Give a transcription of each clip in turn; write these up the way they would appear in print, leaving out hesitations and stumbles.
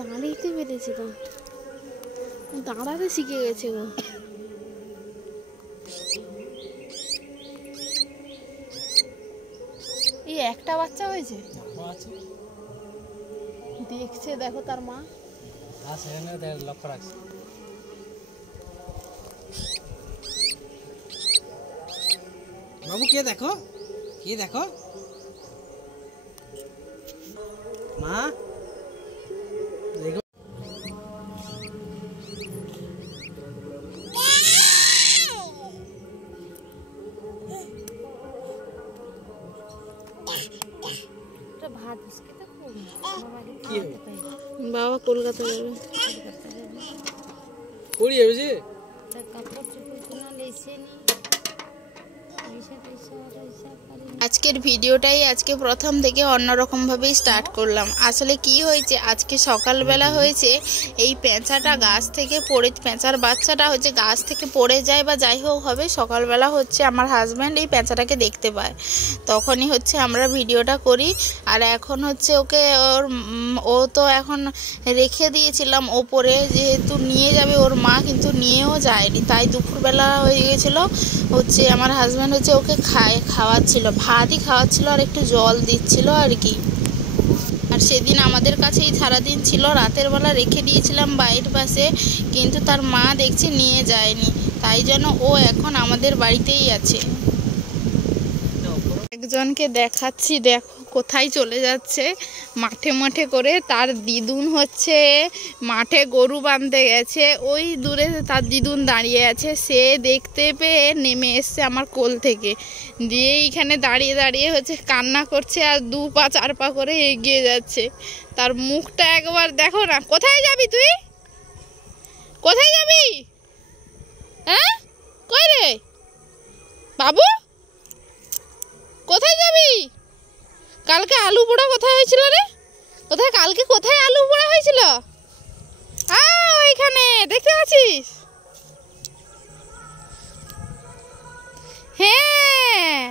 দাঁড়াইতে পেরেছে তো, দাঁড়াতে শিখে গেছে গো। এই একটা বাচ্চা হয়েছে, দেখছে দেখো তার মা। লক্ষ্য রাখছে। বাবু কে দেখো, কে দেখো মা দেখো। বাবা কলকাতা যাবে, করি যাবে যে কাপড় চোপড় কিনা লেছে নি। আজকের ভিডিওটাই আজকে প্রথম থেকে অন্যরকম ভাবেই স্টার্ট করলাম। আসলে কি হয়েছে, আজকে সকালবেলা হয়েছে এই পেঁচাটা গাছ থেকে পড়ে, পেঁচার বাচ্চাটা হচ্ছে গাছ থেকে পড়ে যায় বা যাই হোক হবে, সকালবেলা হচ্ছে আমার হাজব্যান্ড এই পেঁচাটাকে দেখতে পায়, তখনই হচ্ছে আমরা ভিডিওটা করি। আর এখন হচ্ছে ওকে ও তো এখন রেখে দিয়েছিলাম ওপরে, যেহেতু নিয়ে যাবে ওর মা, কিন্তু নিয়েও যায়নি, তাই দুপুরবেলা হয়ে গেছিলো হচ্ছে আমার হাজব্যান্ড হচ্ছে ওকে খাওয়াচ্ছিল, ভাতই খাওয়াচ্ছিল আর একটু জল দিচ্ছিল আর কি। আর সেদিন আমাদের কাছেই সারাদিন ছিল, রাতের বেলা রেখে দিয়েছিলাম বাড়ির পাশে, কিন্তু তার মা দেখছে নিয়ে যায়নি, তাই জন্য ও এখন আমাদের বাড়িতেই আছে। একজনকে দেখাচ্ছি, দেখো কোথায় চলে যাচ্ছে মাঠে মাঠে করে। তার দিদুন হচ্ছে মাঠে গরু বাঁধতে গেছে, ওই দূরে তার দিদুন দাঁড়িয়ে আছে, সে দেখতে পেয়ে নেমে এসছে আমার কোল থেকে, দিয়ে এইখানে দাঁড়িয়ে দাঁড়িয়ে হচ্ছে কান্না করছে আর 2 পা 4 পা করে এগিয়ে যাচ্ছে। তার মুখটা একবার দেখো না। কোথায় যাবি তুই, কোথায় যাবি, হ্যাঁ কই রে বাবু, কোথায় যাবি? কালকে আলু পোড়া কোথায় হয়েছিল রে, কোথায় কালকে কোথায় আলু পোড়া হয়েছিল? ওইখানে দেখতে পাচ্ছিস? হ্যাঁ,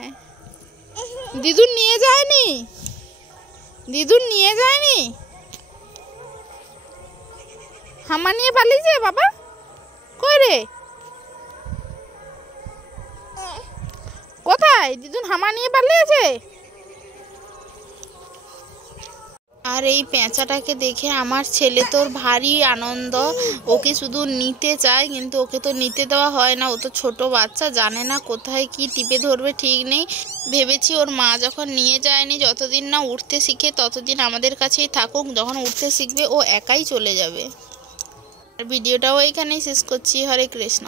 দিদুন নিয়ে যায়নি, দিদুন নিয়ে যায়নি, হামা নিয়ে পালিয়েছে বাবা। কই রে, কোথায় দিদুন হামা নিয়ে পালিয়েছে? আর এই পেঁচাটাকে দেখে আমার ছেলে তোর ভারী আনন্দ, ওকে শুধু নিতে চায়, কিন্তু ওকে তো নিতে দেওয়া হয় না, ও তো ছোট বাচ্চা, জানে না কোথায় কি টিপে ধরবে ঠিক নেই। ভেবেছি ওর মা যখন নিয়ে যায়নি, যতদিন না উঠতে শিখে ততদিন আমাদের কাছেই থাকুক, যখন উঠতে শিখবে ও একাই চলে যাবে। আর ভিডিওটাও এখানেই শেষ করছি। হরে কৃষ্ণ।